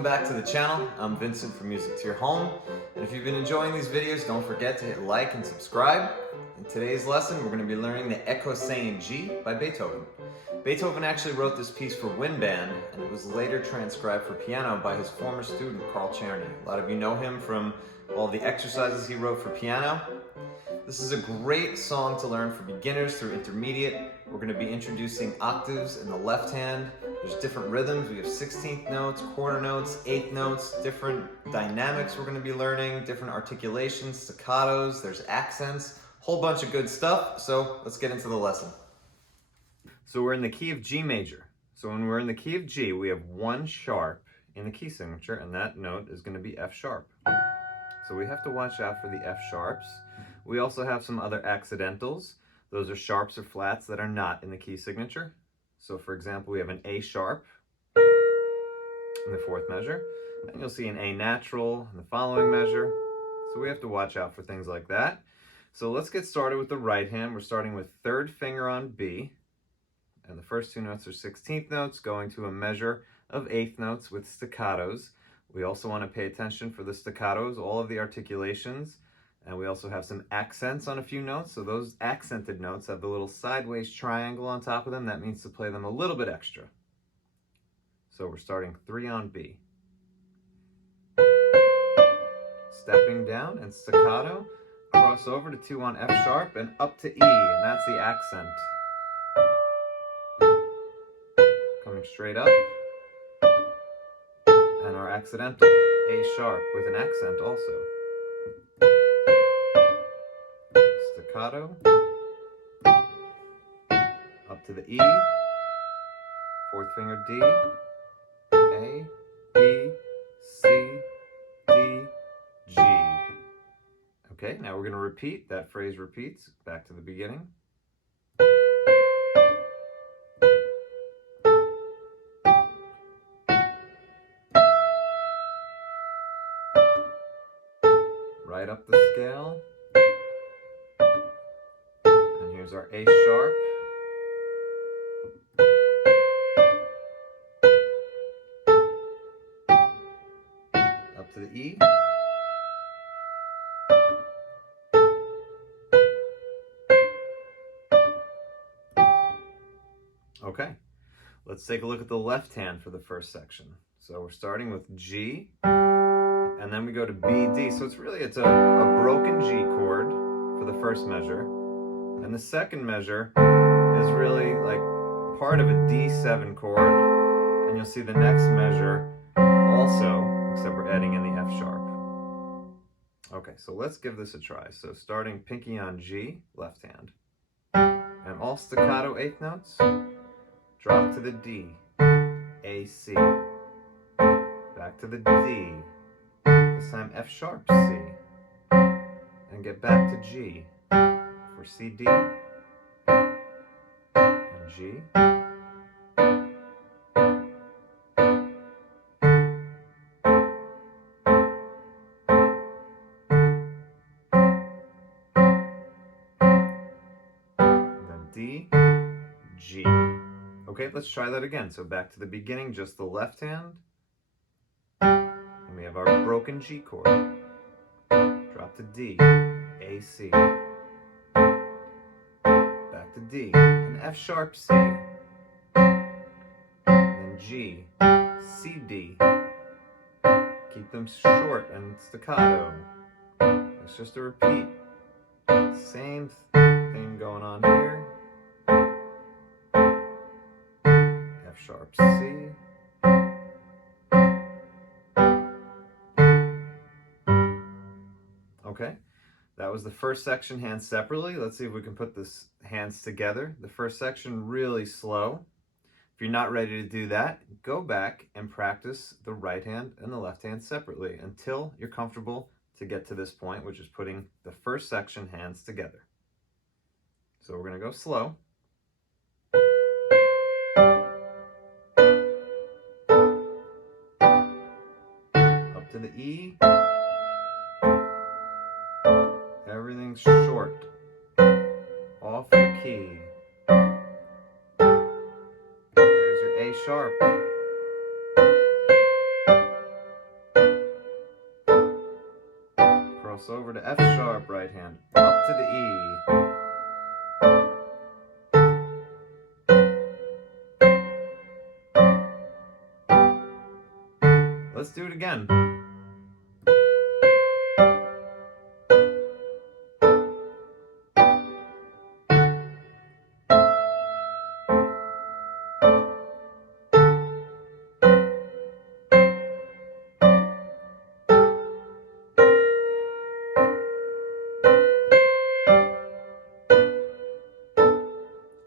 welcome back to the channel. I'm Vincent from Music to Your Home, and if you've been enjoying these videos, don't forget to hit like and subscribe. In today's lesson, we're going to be learning the Ecossaise in G by Beethoven. Beethoven actually wrote this piece for wind band, and it was later transcribed for piano by his former student, Carl Czerny. A lot of you know him from all the exercises he wrote for piano. This is a great song to learn for beginners through intermediate. We're going to be introducing octaves in the left hand. There's different rhythms. We have 16th notes, quarter notes, eighth notes, different dynamics we're going to be learning, different articulations, staccatos, there's accents, whole bunch of good stuff. So let's get into the lesson. So we're in the key of G major. So when we're in the key of G, we have one sharp in the key signature, and that note is going to be F sharp. So we have to watch out for the F sharps. We also have some other accidentals. Those are sharps or flats that are not in the key signature. So for example, we have an A sharp in the fourth measure, and you'll see an A natural in the following measure. So we have to watch out for things like that. So let's get started with the right hand. We're starting with third finger on B, and the first two notes are 16th notes going to a measure of eighth notes with staccatos. We also want to pay attention for the staccatos, all of the articulations, and we also have some accents on a few notes. So those accented notes have the little sideways triangle on top of them. That means to play them a little bit extra. So we're starting 3 on B. Stepping down and staccato, cross over to 2 on F sharp and up to E, and that's the accent. Coming straight up, and our accidental, A sharp with an accent also. Staccato, up to the E, fourth finger D, A, B, C, D, G. Okay, now we're going to repeat. That phrase repeats back to the beginning. Right up the scale. And here's our A sharp. Up to the E. Okay, let's take a look at the left hand for the first section. So we're starting with G, and then we go to B, D. So it's a broken G chord for the first measure, and the second measure is really like part of a D7 chord, and you'll see the next measure also, except we're adding in the F sharp. Okay, so let's give this a try. So starting pinky on G, left hand, and all staccato eighth notes, drop to the D, A, C, back to the D, this time F sharp, C, and get back to G for C, D, and G, then D, G. Okay, let's try that again. So back to the beginning, just the left hand. And we have our broken G chord. Drop to D, A, C. Back to D, and F sharp, C. Then G, C, D. Keep them short and staccato. It's just a repeat. Same thing going on here. F sharp, C. Okay, that was the first section, hands separately. Let's see if we can put this hands together. The first section really slow. If you're not ready to do that, go back and practice the right hand and the left hand separately until you're comfortable to get to this point, which is putting the first section hands together. So we're going to go slow. Up to the E. Everything's short. Off the key. There's your A sharp. cross over to F sharp, right hand, up to the E. Let's do it again.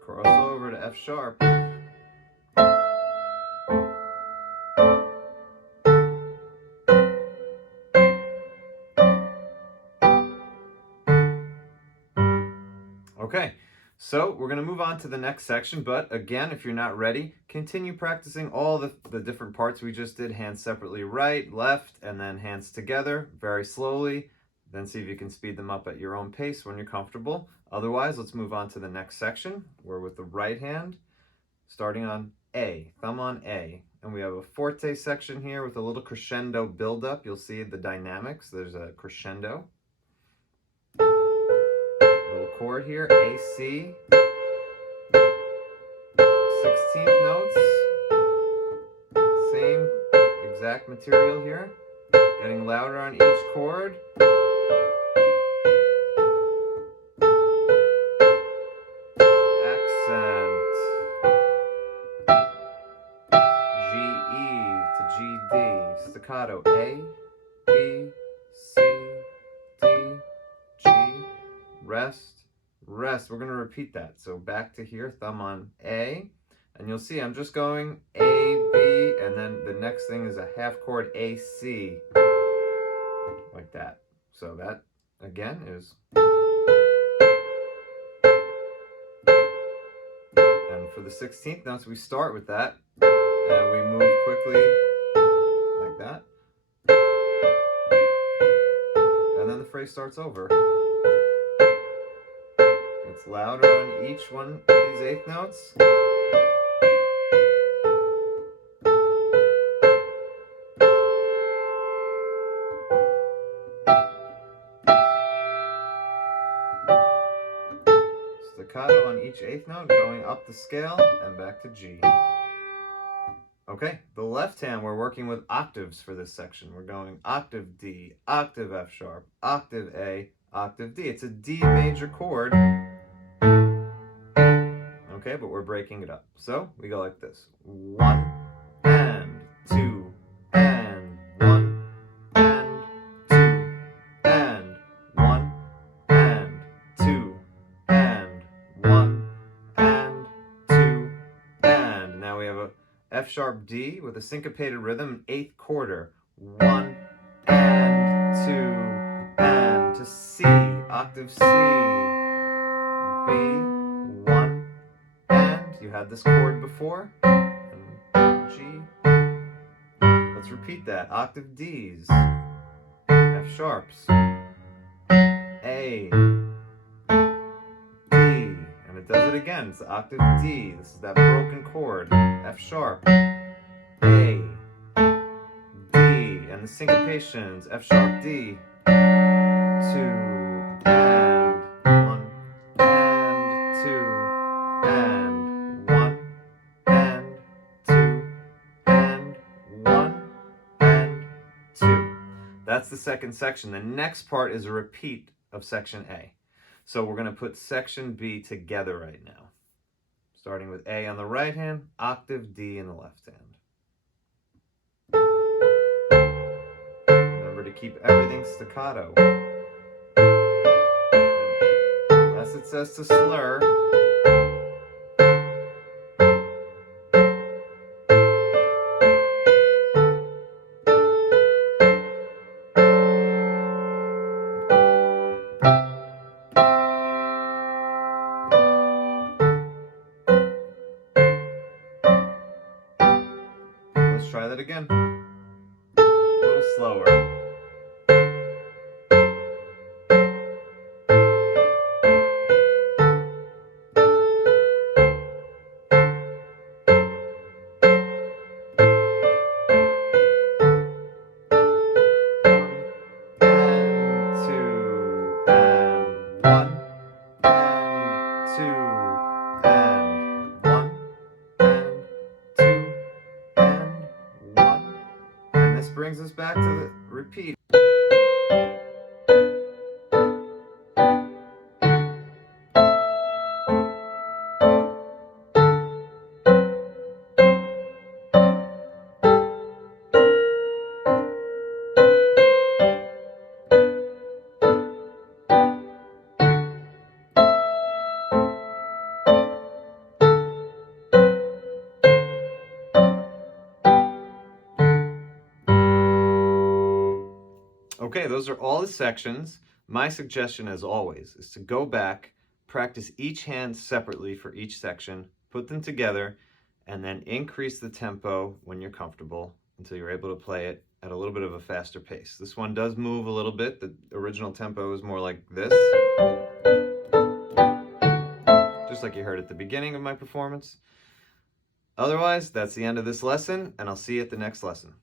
Cross over to F sharp. Okay, so we're going to move on to the next section, but again, if you're not ready, continue practicing all the different parts we just did, hands separately right, left, and then hands together, very slowly. Then see if you can speed them up at your own pace when you're comfortable. Otherwise, let's move on to the next section. We're with the right hand, starting on A, thumb on A. And we have a forte section here with a little crescendo buildup. You'll see the dynamics. There's a crescendo. Little chord here, A, C. 16th notes. Same exact material here. Getting louder on each chord. G, staccato, A, B, C, D, G, rest, rest. We're going to repeat that. So back to here, thumb on A, and you'll see I'm just going A, B, and then the next thing is a half chord A, C, like that. So that, again, is... And for the 16th notes, we start with that, and we move quickly like that. And then the phrase starts over. It's louder on each one of these eighth notes. Staccato on each eighth note, going up the scale and back to G. Okay, the left hand, we're working with octaves for this section. We're going octave D, octave F sharp, octave A, octave D. It's a D major chord. Okay, but we're breaking it up. So we go like this. 1 and 2 and 1 and 2 and 1 and 2 and 1 and 2 and. Now we have a F sharp D with a syncopated rhythm, eighth quarter. 1 and 2 and to C, octave C, B, 1 and. You had this chord before, and G. Let's repeat that. Octave Ds, F sharps, A, D, and it does it again. It's the octave D. This is that broken chord. F sharp, A, D, and the syncopations. F sharp D, 2 and 1 and 2 and 1 and 2 and 1 and 2. That's the second section. The next part is a repeat of section A. So we're going to put section B together right now. Starting with A on the right hand, octave D in the left hand. Remember to keep everything staccato. Unless it says to slur. Let's try that again. A little slower. And 2 this brings us back to the repeat. Okay, those are all the sections. My suggestion, as always, is to go back, practice each hand separately for each section, put them together, and then increase the tempo when you're comfortable until you're able to play it at a little bit of a faster pace. This one does move a little bit. The original tempo is more like this, just like you heard at the beginning of my performance. Otherwise, that's the end of this lesson, and I'll see you at the next lesson.